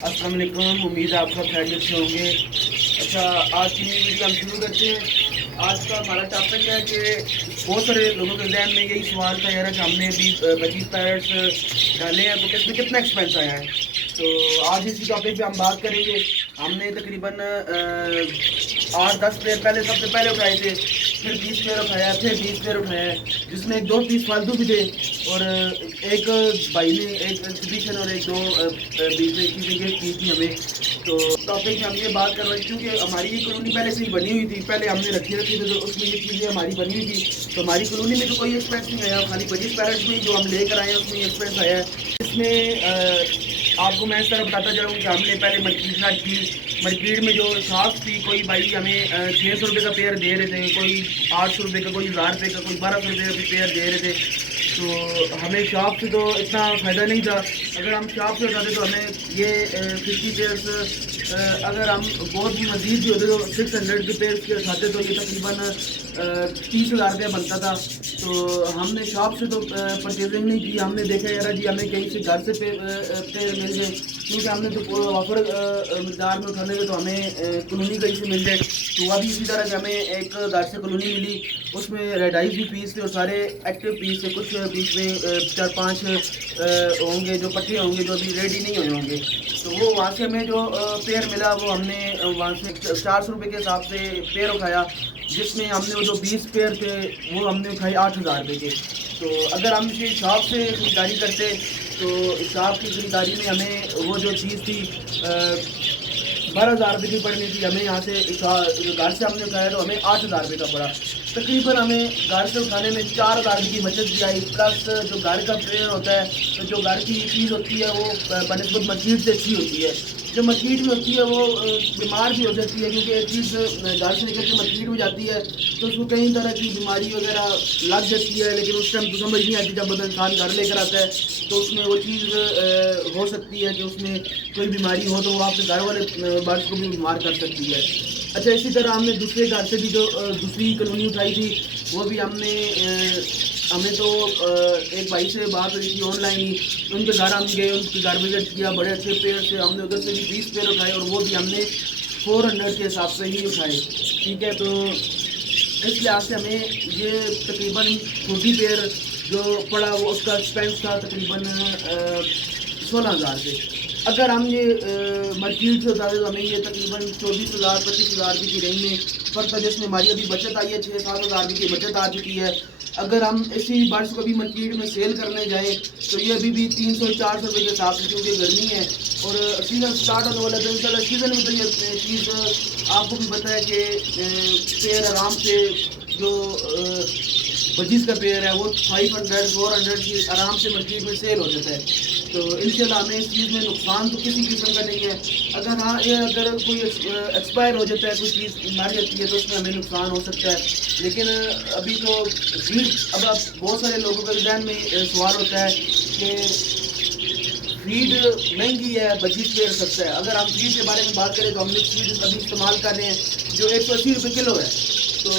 अस्सलाम वालेकुम, उम्मीद है आप सब खैरियत से होंगे। अच्छा, आज की नई वीडियो हम शुरू करते हैं। आज का हमारा टॉपिक है कि बहुत सारे लोगों के जहन में यही सवाल था यार कि हमने अभी 25 पैरेट्स डाले हैं तो इसमें कितना एक्सपेंस आया है। तो आज इसी टॉपिक पे हम बात करेंगे। हमने तकरीबन 8-10 पेयर पहले सबसे पहले उठाए थे, फिर 20 पेयर उठाया, फिर 20 पेयर उठाया, जिसमें एक 2 पीस फालतू भी थे और एक भाई ने एक एग्जीबिशन और एक दो बीच में चीज़ें गिफ्ट की थी हमें। तो टॉपिक में हम ये बात कर रहे हैं क्योंकि हमारी ये कॉलोनी पहले से ही बनी हुई थी, पहले हमने रखी थे तो उसमें ये चीज़ें हमारी बनी हुई थी। तो हमारी कॉलोनी में तो कोई एक्सपेंस नहीं आया, खाली 25 पैरेट्स में जो हम लेकर आए हैं उसमें एक्सपेंस आया है। इसमें आपको मैं इस तरह बताता जा रहा हूँ कि हमने पहले मार्केट स्टार्ट की। मार्केट में जो शॉप्स थी, कोई भाई हमें 600 रुपये का पेयर दे रहे थे, कोई 800 रुपये का, कोई 1000 रुपये का, कोई 1200 रुपये का पेयर दे रहे थे। तो हमें शॉप से तो इतना फ़ायदा नहीं था। अगर हम शॉप से उठाते तो हमें ये 50 पेयर्स अगर हम बहुत मज़ीद भी होते तो 600 के पेयर्स के उठाते तो ये तकरीबन 30,000 रुपया बनता था। तो हमने शॉप से तो परचेजिंग नहीं की। हमने देखा यार जी हमें कहीं से घर से पेयर मिल गए, क्योंकि हमने तो ऑफर मकदार में उठाने में तो हमें कॉलोनी कहीं से मिल गए। तो अभी इसी तरह से हमें एक घर से कॉलोनी मिली, उसमें रेडाइज भी पीस थे और सारे एक्टिव पीस थे। कुछ बीच में 4-5 होंगे जो पट्टे होंगे जो अभी रेडी नहीं हुए होंगे। तो वो वहाँ से हमें जो पेयर मिला वो हमने वहाँ से 400 रुपये के हिसाब से पेयर उठाया, जिसमें हमने वो जो 20 पेयर थे वो हमने उठाए 8,000 रुपये के। तो अगर हम इसे शॉप से खरीदारी करते तो शॉप की खरीदारी में हमें वो जो चीज़ थी 12,000 रुपये की पड़नी थी। हमें यहाँ से घर से हमने उठाया तो हमें 8,000 रुपये का पड़ा। तकरीबन हमें घर से उठाने में 4,000 की बचत भी आई, प्लस जो घर का पेयर होता है तो जो घर की चीज़ होती है वो बनस्बत मस्जिद से अच्छी होती है। जो मस्जिद में होती है वो बीमार भी हो जाती है, क्योंकि एक चीज़ घर से निकल के मस्जिद में जाती है तो उसको कई तरह की बीमारी वगैरह लग जाती है, लेकिन उस टाइम तो समझ नहीं आती। जब इंसान घर लेकर आता है तो उसमें वो चीज़ हो सकती है कि उसमें कोई बीमारी हो तो वो आपके घर वाले बर्ड्स को भी बीमार कर सकती है। अच्छा, इसी तरह हमने दूसरे घर से भी जो दूसरी कॉलोनी उठाई थी वो भी हमने हमें तो एक भाई से बात हुई थी ऑनलाइन ही, उनके घर हम गए, उनके घर विजिट किया, बड़े अच्छे पेड़ से हमने उधर से भी 20 पेड़ उठाए और वो भी हमने 400 के हिसाब से ही उठाए। ठीक है, तो इस लिहाज से हमें ये तकरीबन 40 पेड़ जो पड़ा वो उसका एक्सपेंस था तकरीबन 16,000 रुपये। अगर हम ये मार्केट से उतारे तो हमें ये तकरीबन 24,000-25,000 रुपये की रेंज में पड़ता, जिसमें हमारी अभी बचत आई है 6-7 हज़ार रुपये की बचत आ चुकी है। अगर हम इसी बर्ड्स को भी मार्केट में सेल करने जाएँ तो ये अभी भी 300-400 रुपये के हिसाब से, क्योंकि गर्मी है और सीज़न स्टार्ट होने वाला है। तो इंशाल्लाह सीज़न में तो ये चीज़ आपको भी पता है कि पेड़ आराम से जो 25 का पेयर है वो 500-400 की आराम से मार्केट में सेल हो जाता है। तो इंशाल्लाह हमें इस चीज़ में नुकसान तो किसी किस्म का नहीं है। अगर हाँ ये अगर कोई एक्सपायर हो जाता है, कोई चीज़ मर जाती है तो उसमें हमें नुकसान हो सकता है। लेकिन अभी तो फीड, अब बहुत सारे लोगों के जहन में सवाल होता है कि फीड महंगी है, 25 पेयर सस्ता है। अगर हम फीड के बारे में बात करें तो हम मिक्स फीड अभी इस्तेमाल कर रहे हैं जो 180 रुपये किलो है। तो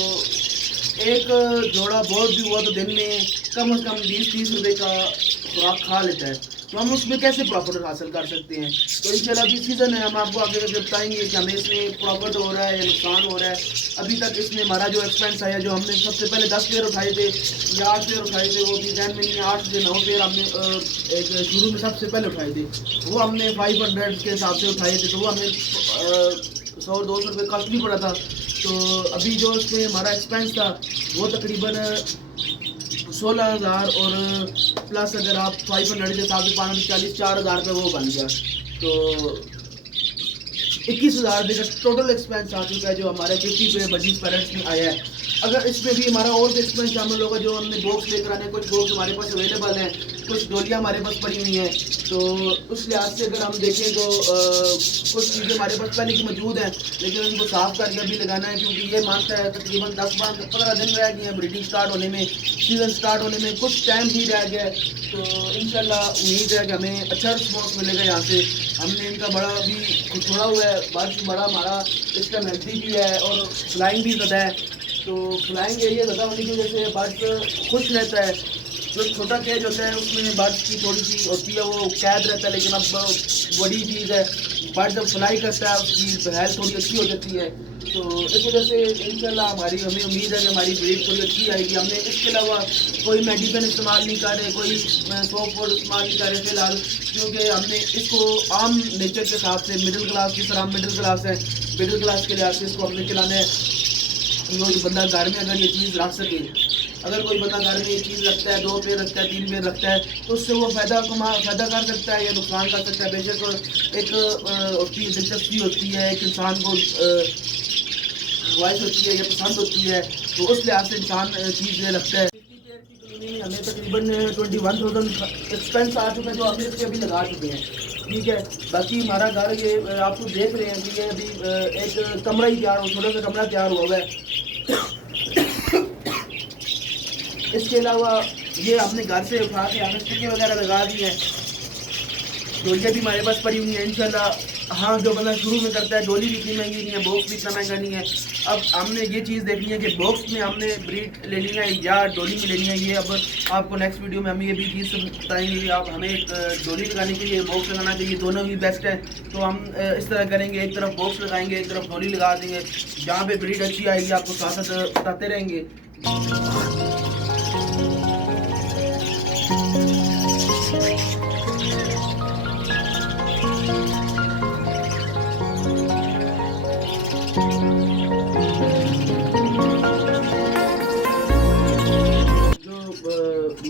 एक जोड़ा बहुत भी हुआ तो दिन में कम से कम 20-30 रुपये का खुराक खा लेता है, तो हम उसमें कैसे प्रॉफिट हासिल कर सकते हैं। तो इंशाल्लाह अभी सीज़न है, हम आपको आगे बताएंगे कि हमें इसमें प्रॉफिट हो रहा है या नुकसान हो रहा है। अभी तक इसमें हमारा जो एक्सपेंस आया, जो हमने सबसे पहले 10 पेयर उठाए थे या 8 पेयर उठाए थे, वो भी जहन में नहीं है, 8 से 9 पेयर हमने एक शुरू में सबसे पहले उठाए थे, वो हमने 500 के हिसाब से उठाए थे। तो वो हमें 100-200 रुपये कॉस्टली पड़ा था। तो अभी जो इसमें हमारा एक्सपेंस था वो तकरीबन 16,000 और प्लस अगर आप 500 के हिसाब से 540 4,000 रुपये वो बन गया। तो 21,000 रुपये का टोटल एक्सपेंस आ चुका है जो हमारे 50 पे 25 पेरेंट्स में आया है। अगर इसमें भी हमारा और भी एक्सपेंस शामिल होगा, जो हमने बॉक्स लेकर आने, कुछ बॉक्स हमारे पास अवेलेबल हैं, कुछ डोलियाँ हमारे पास पड़ी हुई हैं। तो उस लिहाज से अगर हम देखें तो कुछ चीज़ें हमारे पास पहले की मौजूद हैं, लेकिन उनको साफ़ करके अभी लगाना है, क्योंकि ये मानता है तकरीबन 10-15 दिन रह गए हैं ब्रीडिंग स्टार्ट होने में, सीज़न स्टार्ट होने में कुछ टाइम भी रह गया है। तो इंशाल्लाह उम्मीद है कि हमें अच्छा रिस्पॉन्स मिलेगा यहाँ से। हमने इनका बड़ा अभी छोड़ा हुआ है, बर्ड्स बड़ा हमारा इस टाइम हेल्थी भी है और फ्लाइंग भी ज़्यादा है। तो फ्लाइंग एरिया ज़्यादा होने की वजह से बर्ड्स खुश रहता है। جو چھوٹا کیج ہوتا ہے اس میں برڈ کی تھوڑی سی ہوتی ہے، وہ قید رہتا ہے، لیکن اب بڑی چیز ہے، برڈ جب فلائی کرتا ہے اس کی ہیلتھ تھوڑی اچھی ہو جاتی ہے، تو اس وجہ سے انشاءاللہ ہمیں امید ہے کہ ہماری بریڈ تھوڑی اچھی آئے گی۔ ہم نے اس کے علاوہ کوئی میڈیسن استعمال نہیں کر رہے، کوئی سوپ فوڈ استعمال نہیں کر رہے فی الحال، کیونکہ ہم نے اس کو عام نیچر کے حساب سے مڈل کلاس، جس طرح ہم مڈل کلاس ہے، مڈل کلاس کے لحاظ سے اس کو ہم نے چلانا ہے۔ کوئی بندہ گھر میں اگر یہ چیز رکھ سکے، اگر کوئی بندہ گھر میں یہ چیز رکھتا ہے، 2 پیر رکھتا ہے، 3 پیر رکھتا ہے، تو اس سے وہ فائدہ کر سکتا ہے یا نقصان کر سکتا ہے۔ بے شک ایک ہوتی ہے دلچسپی ہوتی ہے، ایک انسان کو خواہش ہوتی ہے یا پسند ہوتی ہے، تو اس لحاظ سے انسان چیز یہ رکھتا ہے۔ ہمیں تقریباً 21,000 ایکسپینس آ چکا ہے جو ہم اس کے ابھی لگا چکے ہیں، ٹھیک ہے۔ باقی ہمارا گھر یہ آپ کو دیکھ رہے ہیں کہ یہ ابھی ایک کمرہ ہی تیار ہو، چھوٹا سا کمرہ تیار ہوا ہے۔ اس کے علاوہ یہ ہم نے گھر سے اٹھا کے ہمیں ٹکے وغیرہ لگا دی ہیں، ڈولیاں بھی ہمارے پاس پڑی ہوئی ہیں انشاءاللہ۔ ہاں جو بندہ شروع میں کرتا ہے، ڈولی بھی اتنی مہنگی نہیں ہے، باکس بھی اتنا مہنگا نہیں ہے۔ اب ہم نے یہ چیز دیکھنی ہے کہ باکس میں ہم نے بریڈ لینی ہے یا ڈولی میں لینی ہے، یہ اب آپ کو نیکسٹ ویڈیو میں ہم یہ بھی چیز بتائیں گے کہ آپ ہمیں ایک ڈولی لگانے کے لیے باکس لگانا چاہیے، دونوں ہی بیسٹ ہیں۔ تو ہم اس طرح کریں گے، ایک طرف باکس لگائیں گے، ایک طرف ڈولی لگا دیں گے، جہاں پہ بریڈ اچھی آئے گی آپ کو ساتھ ساتھ بتاتے رہیں گے۔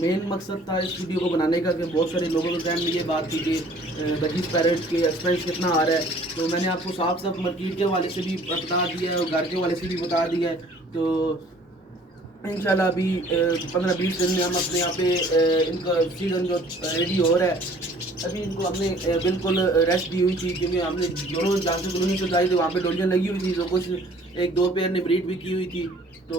مین مقصد تھا اس ویڈیو کو بنانے کا کہ بہت سارے لوگوں کے ذہن میں یہ بات تھی کہ بگیس پیرٹ کے ایکسپینس کتنا آ رہا ہے، تو میں نے آپ کو صاف مارکیٹ کے حوالے سے بھی بتا دیا ہے اور گھر کے حوالے سے بھی بتا دیا ہے۔ تو انشاءاللہ ابھی 15-20 دن میں ہم اپنے یہاں پہ ان کا سیزن جو ریڈی ہو رہا ہے، ابھی ان کو ہم نے بالکل ریسٹ دی ہوئی تھی، کیونکہ ہم نے دونوں جہاں سے کلونی سے لائی تھی وہاں پہ ڈولیاں لگی ہوئی تھی، تو کچھ 1-2 پیر نے بریڈ بھی کی ہوئی تھی، تو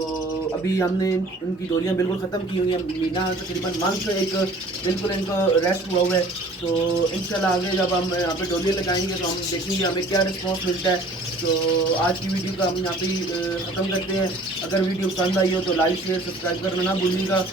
ابھی ہم نے ان کی ڈولیاں بالکل ختم کی ہوئی ہیں، مہینہ تقریباً منتھ ایک بالکل ان کا ریسٹ ہوا ہوا ہے۔ تو انشاءاللہ آگے جب ہم یہاں پہ ڈولیاں لگائیں گے تو ہم دیکھیں گے ہمیں کیا رسپانس ملتا ہے۔ تو آج کی ویڈیو کا ہم یہاں پہ ختم کرتے ہیں۔ اگر ویڈیو پسند آئی ہو تو لائک شیئر سبسکرائب کرنا نہ بھولیے گا۔